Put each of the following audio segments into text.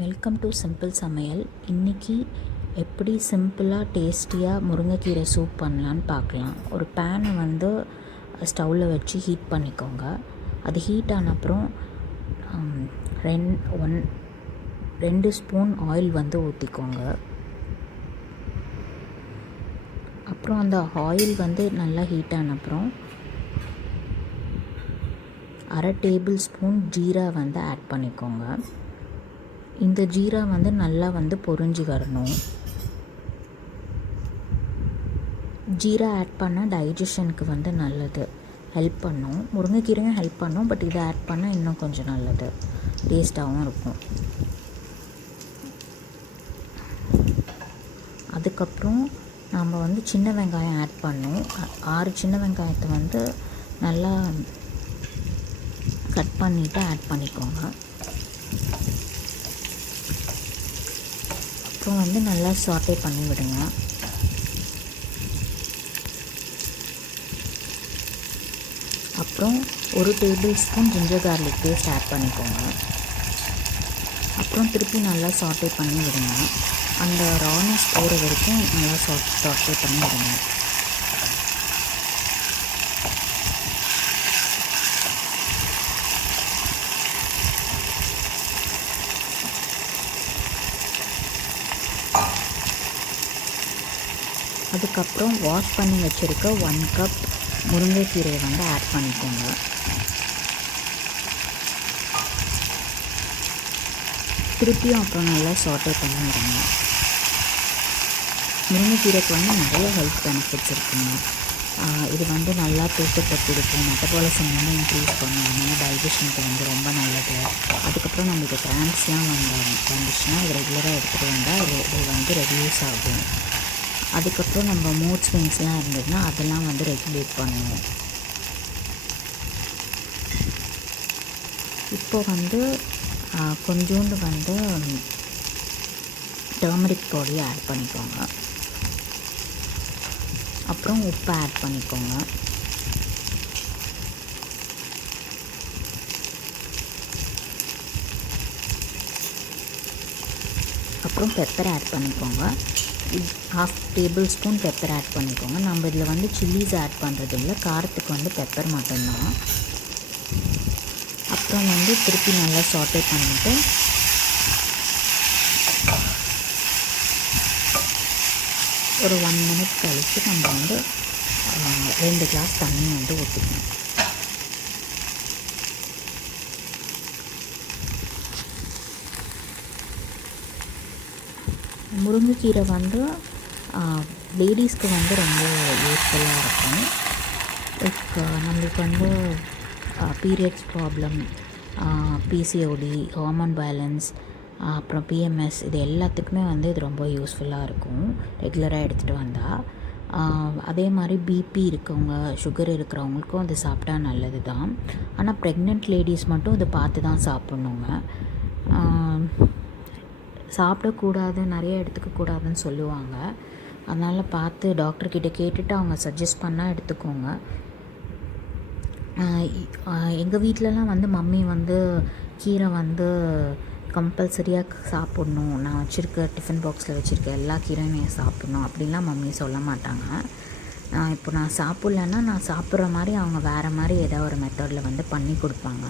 Welcome to simple சமையல். இன்றைக்கி எப்படி சிம்பிளாக டேஸ்டியாக முருங்கைக்கீரை சூப் பண்ணலான்னு பார்க்கலாம். ஒரு பேனை வந்து ஸ்டவ்வில் வச்சு ஹீட் பண்ணிக்கோங்க. அது ஹீட் ஆன அப்புறம் 2 ஸ்பூன் ஆயில் வந்து ஊற்றிக்கோங்க. அப்புறம் அந்த ஆயில் வந்து நல்லா ஹீட் ஆன அப்புறம் 1/2 டேபிள் ஸ்பூன் ஜீரா வந்து ஆட் பண்ணிக்கோங்க. இந்த ஜீரா வந்து நல்லா வந்து பொரிஞ்சு வரணும். ஜீரா ஆட் பண்ணால் டைஜஷனுக்கு வந்து நல்லது, ஹெல்ப் பண்ணும். முருங்கைக்கீரையும் ஹெல்ப் பண்ணும், பட் இதை ஆட் பண்ணால் இன்னும் கொஞ்சம் நல்லது, டேஸ்ட்டாகவும் இருக்கும். அதுக்கப்புறம் நம்ம வந்து சின்ன வெங்காயம் ஆட் பண்ணோம். 6 சின்ன வெங்காயத்தை வந்து நல்லா கட் பண்ணிவிட்டு ஆட் பண்ணிக்கோங்க. அப்புறம் வந்து நல்லா சாட்டே பண்ணி விடுங்க. அப்புறம் 1 tablespoon ginger garlic paste add பண்ணிக்கோங்க. அப்புறம் திருப்பி நல்லா சாட்டே பண்ணி விடுங்க. அந்த ரானஸ் போகிற வரைக்கும் நல்லா சாட்டே பண்ணி விடுங்க. அதுக்கப்புறம் வாஷ் பண்ணி வச்சுருக்க 1 கப் முருங்கைக்கீரையை வந்து ஆட் பண்ணிக்கோங்க. திருப்பியும் அப்புறம் நல்லா சாட்டே பண்ணி விடுங்க. முருங்கைக்கீரைக்கு வந்து நிறைய ஹெல்த் பெனிஃபிட்ஸ் இருக்குங்க. இது வந்து நல்லா தூக்கத்தை கொடுக்கும், மெட்டபாலிசம் வந்து இன்க்ரீஸ் பண்ணும், அதனால் டைஜஷனுக்கு வந்து ரொம்ப நல்லது. அதுக்கப்புறம் நம்மளுக்கு கிராம்ஸ்லாம் வந்துச்சுன்னா இது ரெகுலராக எடுத்துகிட்டு வந்தால் இது வந்து ரெடியூஸ் ஆகும். அதுக்கப்புறம் நம்ம மூட் ஸ்விங்ஸ்லாம் இருந்ததுன்னா அதெல்லாம் வந்து ரெகுலேட் பண்ணுவோம். இப்போ வந்து கொஞ்சோண்டு வந்து டர்மரிக் பவுடர் ஆட் பண்ணிக்கோங்க. அப்புறம் உப்பு ஆட் பண்ணிக்கோங்க. அப்புறம் பெப்பர் ஆட் பண்ணிக்கோங்க. 1/2 டேபிள் ஸ்பூன் பெப்பர் ஆட் பண்ணிக்கோங்க. நம்ம இதில் வந்து சில்லிஸ் ஆட் பண்ணுறது இல்லை, காரத்துக்கு வந்து பெப்பர் மட்டும்தான். அப்புறம் வந்து திருப்பி நல்லா சாட்டே பண்ணிவிட்டு ஒரு 1 மினிட் கழித்து நம்ம வந்து 2 கிளாஸ் தண்ணி வந்து ஊற்றிக்கணும். முருங்கைக்கீரை வந்து லேடிஸ்க்கு வந்து ரொம்ப யூஸ்ஃபுல்லாக இருக்கும். இப்போ நம்மளுக்கு வந்து periods problem, PCOD, hormone balance, அப்புறம் பிஎம்எஸ், இது எல்லாத்துக்குமே வந்து இது ரொம்ப யூஸ்ஃபுல்லாக இருக்கும் ரெகுலராக எடுத்துகிட்டு வந்தால். அதே மாதிரி பிபி இருக்கவங்க, சுகர் இருக்கிறவங்களுக்கும் இது சாப்பிட்டா நல்லது தான். ஆனால் ப்ரெக்னென்ட் லேடிஸ் மட்டும் இதை பார்த்து தான் சாப்பிட்ணுங்க. சாப்பிடக்கூடாது, நிறைய எடுத்துக்கக்கூடாதுன்னு சொல்லுவாங்க. அதனால் பார்த்து டாக்டர்கிட்ட கேட்டுட்டு அவங்க சஜஸ்ட் பண்ணால் எடுத்துக்கோங்க. எங்கள் வீட்டிலலாம் வந்து மம்மி வந்து கீரை வந்து கம்பல்சரியாக சாப்பிட்ணும், நான் வச்சுருக்க டிஃபன் பாக்ஸில் வச்சுருக்க எல்லா கீரையும் நான் சாப்பிட்ணும் அப்படின்லாம் மம்மி சொல்ல மாட்டாங்க. இப்போ நான் சாப்பிட்லன்னா நான் சாப்பிட்ற மாதிரி அவங்க வேறு மாதிரி ஏதாவது ஒரு மெத்தடில் வந்து பண்ணி கொடுப்பாங்க.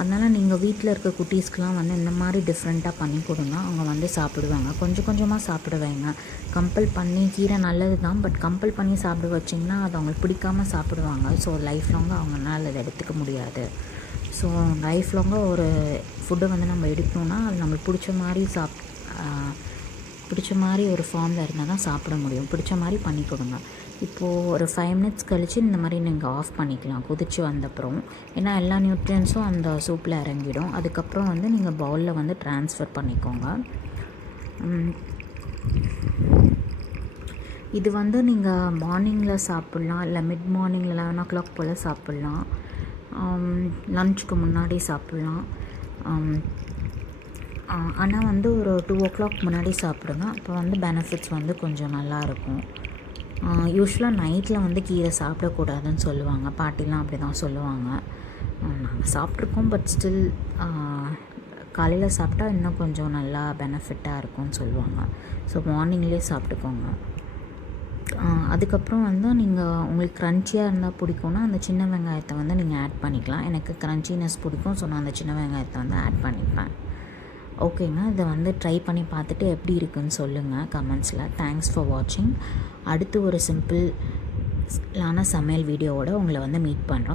அதனால் நீங்கள் வீட்டில் இருக்க குட்டீஸ்க்கெலாம் வந்து இந்த மாதிரி டிஃப்ரெண்ட்டாக பண்ணி கொடுங்க, அவங்க வந்து சாப்பிடுவாங்க. கொஞ்சம் கொஞ்சமாக சாப்பிட வைங்க. கம்பல் பண்ணி, கீரை நல்லது தான், பட் கம்பல் பண்ணி சாப்பிட வச்சிங்கன்னா அது அவங்களுக்கு பிடிக்காமல் சாப்பிடுவாங்க. ஸோ லைஃப் லாங்காக அவங்களால அதை எடுத்துக்க முடியாது. ஸோ லைஃப் லாங்காக ஒரு ஃபுட்டை வந்து நம்ம எடுக்கணுன்னா அது நம்மளுக்கு பிடிச்ச மாதிரி ஒரு ஃபார்மில் இருந்தால் தான் சாப்பிட முடியும். பிடிச்ச மாதிரி பண்ணி கொடுங்க. இப்போது ஒரு 5 மினிட்ஸ் கழித்து இந்த மாதிரி நீங்கள் ஆஃப் பண்ணிக்கலாம், கொதித்து வந்தப்புறம். ஏன்னா எல்லா நியூட்ரியன்ஸும் அந்த சூப்பில் இறங்கிடும். அதுக்கப்புறம் வந்து நீங்கள் பவுலில் வந்து ட்ரான்ஸ்ஃபர் பண்ணிக்கோங்க. இது வந்து நீங்கள் மார்னிங்கில் சாப்பிட்லாம், இல்லை மிட் மார்னிங்கில் 11 o'clock போல் சாப்பிட்லாம், லன்ச்சுக்கு முன்னாடி சாப்பிட்லாம். ஆனால் வந்து ஒரு 2 o'clock முன்னாடி சாப்பிடுங்க. அப்போ வந்து பெனிஃபிட்ஸ் வந்து கொஞ்சம் நல்லாயிருக்கும். யூஸ்வலாக நைட்டில் வந்து கீரை சாப்பிடக்கூடாதுன்னு சொல்லுவாங்க, பாட்டிலாம் அப்படி தான் சொல்லுவாங்க. நாங்கள் சாப்பிட்ருக்கோம், பட் ஸ்டில் காலையில் சாப்பிட்டா இன்னும் கொஞ்சம் நல்லா பெனிஃபிட்டாக இருக்கும்னு சொல்லுவாங்க. ஸோ மார்னிங்லேயே சாப்பிட்டுக்கோங்க. அதுக்கப்புறம் வந்து நீங்கள் உங்களுக்கு க்ரன்ச்சியாக இருந்தால் பிடிக்கும்னா அந்த சின்ன வெங்காயத்தை வந்து நீங்கள் ஆட் பண்ணிக்கலாம். எனக்கு க்ரன்ச்சினஸ் பிடிக்கும், ஸோ நான் அந்த சின்ன வெங்காயத்தை வந்து ஆட் பண்ணிப்பேன். ஓகேங்க, இதை வந்து ட்ரை பண்ணி பார்த்துட்டு எப்படி இருக்குன்னு சொல்லுங்கள் கமெண்ட்ஸில். தேங்க்ஸ் ஃபார் வாட்சிங். அடுத்து ஒரு சிம்பிளான சமையல் வீடியோவோட உங்களை வந்து மீட் பண்ணுறோம்.